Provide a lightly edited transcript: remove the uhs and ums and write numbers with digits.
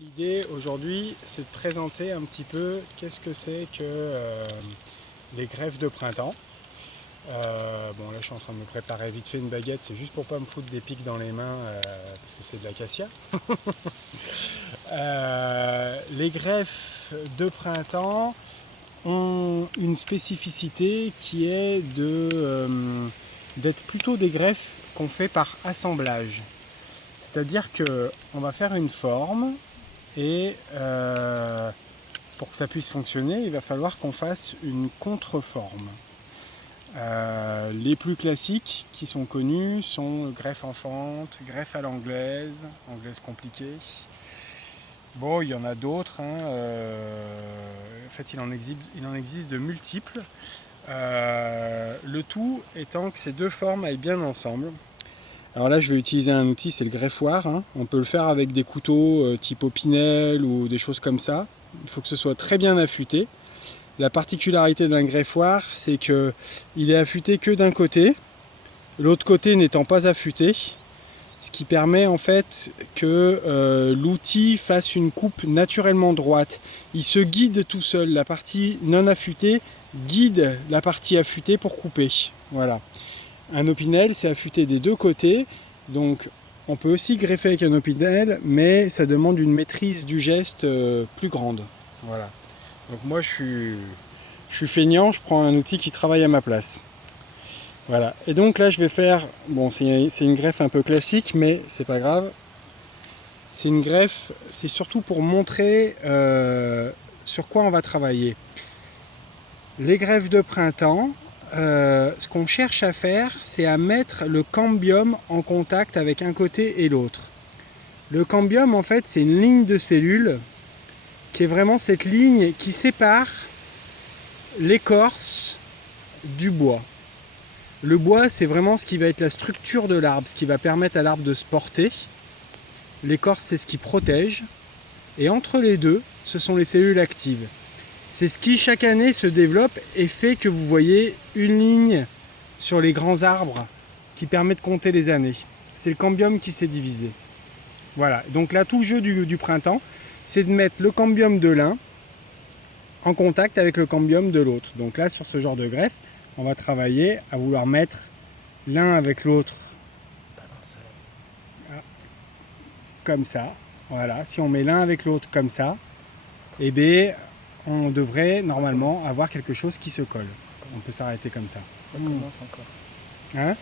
L'idée aujourd'hui, c'est de présenter un petit peu qu'est-ce que c'est que les greffes de printemps. Bon, là je suis en train de me préparer vite fait une baguette, c'est juste pour pas me foutre des pics dans les mains parce que c'est de l'acacia. Les greffes de printemps ont une spécificité qui est d'être plutôt des greffes qu'on fait par assemblage. C'est-à-dire qu'on va faire une forme et pour que ça puisse fonctionner, il va falloir qu'on fasse une contreforme. Les plus classiques qui sont connus sont greffe en fente, greffe à l'anglaise, anglaise compliquée. Bon, il y en a d'autres, hein. En fait il en existe de multiples. Le tout étant que ces deux formes aillent bien ensemble. Alors là je vais utiliser un outil, c'est le greffoir, hein. On peut le faire avec des couteaux type Opinel ou des choses comme ça. Il faut que ce soit très bien affûté. La particularité d'un greffoir, c'est qu'il est affûté que d'un côté, l'autre côté n'étant pas affûté, ce qui permet en fait que l'outil fasse une coupe naturellement droite. Il se guide tout seul, la partie non affûtée guide la partie affûtée pour couper. Voilà. Un opinel, c'est affûté des deux côtés, donc on peut aussi greffer avec un opinel, mais ça demande une maîtrise du geste plus grande. Voilà. Donc moi je suis feignant, je prends un outil qui travaille à ma place. Voilà. Et donc là je vais faire, bon c'est une greffe un peu classique, mais c'est pas grave. C'est une greffe, c'est surtout pour montrer sur quoi on va travailler. Les greffes de printemps, ce qu'on cherche à faire, c'est à mettre le cambium en contact avec un côté et l'autre. Le cambium, en fait, c'est une ligne de cellules qui est vraiment cette ligne qui sépare l'écorce du bois. Le bois, c'est vraiment ce qui va être la structure de l'arbre, ce qui va permettre à l'arbre de se porter. L'écorce, c'est ce qui protège. Et entre les deux, ce sont les cellules actives. C'est ce qui chaque année se développe et fait que vous voyez une ligne sur les grands arbres qui permet de compter les années. C'est le cambium qui s'est divisé. Voilà, donc là tout le jeu du printemps, c'est de mettre le cambium de l'un en contact avec le cambium de l'autre. Donc là sur ce genre de greffe, on va travailler à vouloir mettre l'un avec l'autre comme ça. Voilà, si on met l'un avec l'autre comme ça, et bien on devrait normalement avoir quelque chose qui se colle. On peut s'arrêter comme ça. Ça commence encore. Hein?